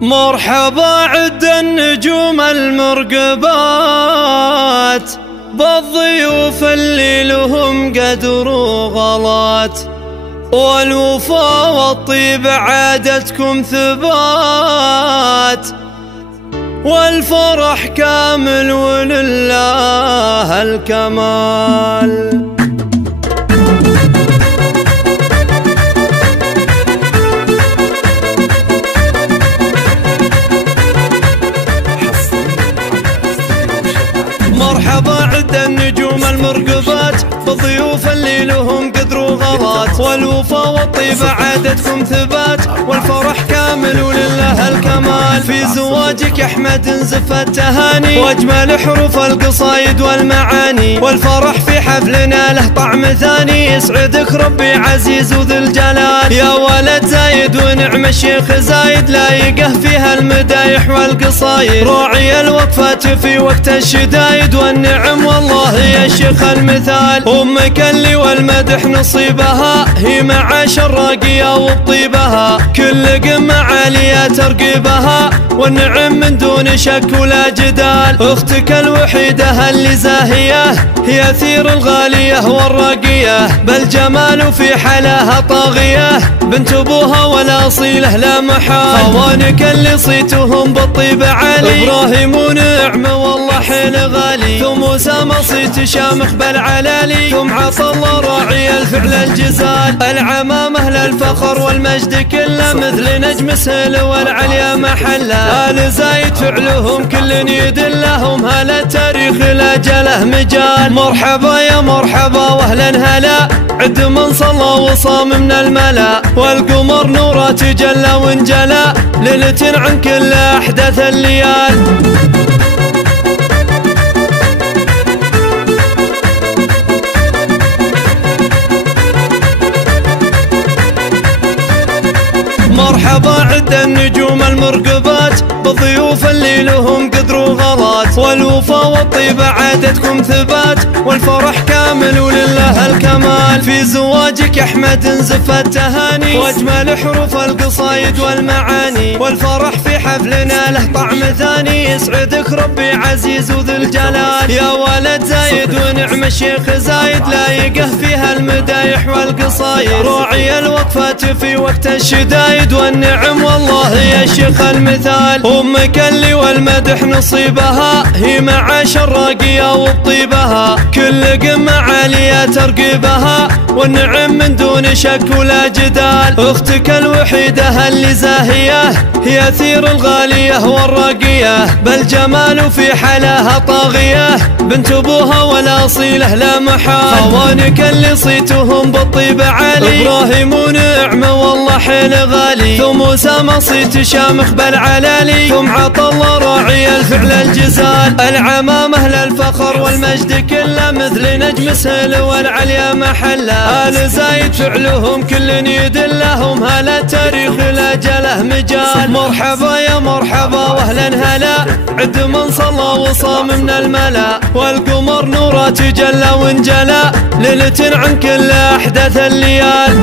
مرحبا عد النجوم المرقبات بالضيوف اللي لهم قدر وغلات، والوفا والطيب عادتكم ثبات، والفرح كامل ولله الكمال. مرحبا عد النجوم المرقبات بالضيوف اللي لهم قدر وغلات، والوفا والطيبة عادتكم ثبات، والفرح كامل ولله الكمال. في زواجك يا احمد انزف التهاني، واجمل حروف القصايد والمعاني، والفرح في حفلنا له طعم ثاني. يسعدك ربي عزيز وذي الجلال، يا ولد زايد ونعم الشيخ زايد، لايقه فيها المدايح والقصايد، راعي الوقفات في وقت الشدايد، والنعم والله يا شيخ المثال. أمك اللي والمدح نصيبها، هي معاش الراقية وبطيبها، كل قمة عالية ترقيبها، والنعم من دون شك ولا جدال. أختك الوحيدة اللي زاهية، هي أثير الغالية والراقية، بل جمال في حلاها طاغية، بنت أبوها والأصيلة لا محال. خوانك اللي صيتهم بالطيب عالي، إبراهيم ونعمة والله حيل غالي، ثم أسامة صيت شامخ بالعلالي، ثم عطى الله راعي الفعل الجزال. العمامة للفخر والمجد كله، مثل نجم سهل والعليا محله، آل زايد فعلهم كل يدلهم، هلا التاريخ لا جله مجال. مرحبا يا مرحبا واهلا هلا، عد من صلى وصام من الملا، والقمر نوره تجلى وانجلى، ليلة عن كل أحداث الليال. مرحبا عد النجوم المرقبات بالضيوف اللي لهم قدر وغلات، والوفا والطيبة عادتكم ثبات، والفرح كامل ولله الكمال. في زواجك يا احمد انزف التهاني، واجمل حروف القصايد والمعاني، والفرح في حفلنا له طعم ثاني. يسعدك ربي عزيز وذي الجلال، يا ولد زايد ونعم الشيخ زايد، لايقه فيها المدايح والقصايد، راعي الوقفات في وقت الشدايد، والنعم والله يا شيخ المثال. أمك اللي والمدح نصيبها، هي معاش الراقية وبطيبها، كل قمة عالية ترقيبها، والنعم من دون شك ولا جدال. أختك الوحيدة اللي زاهية، هي أثير الغالية والراقية، بل جمال في حلاها طاغية، بنت أبوها والأصيلة لا محال. خوانك اللي صيتهم بالطيب عالي، إبراهيم ونعمة والله حيل غالي، ثم أسامة صيت شامخ بالعلالي، ثم عطى الله راعي الفعل الجزال. العمامة للفخر والمجد كله، مثل نجم سهل والعليا محله، آل زايد فعلهم كل يدلهم، هلا التاريخ لا جله مجال. مرحبا يا مرحبا واهلا هلا، عد من صلى وصام من الملا، والقمر نوره تجلى وانجلى، ليلة عن كل أحداث الليال.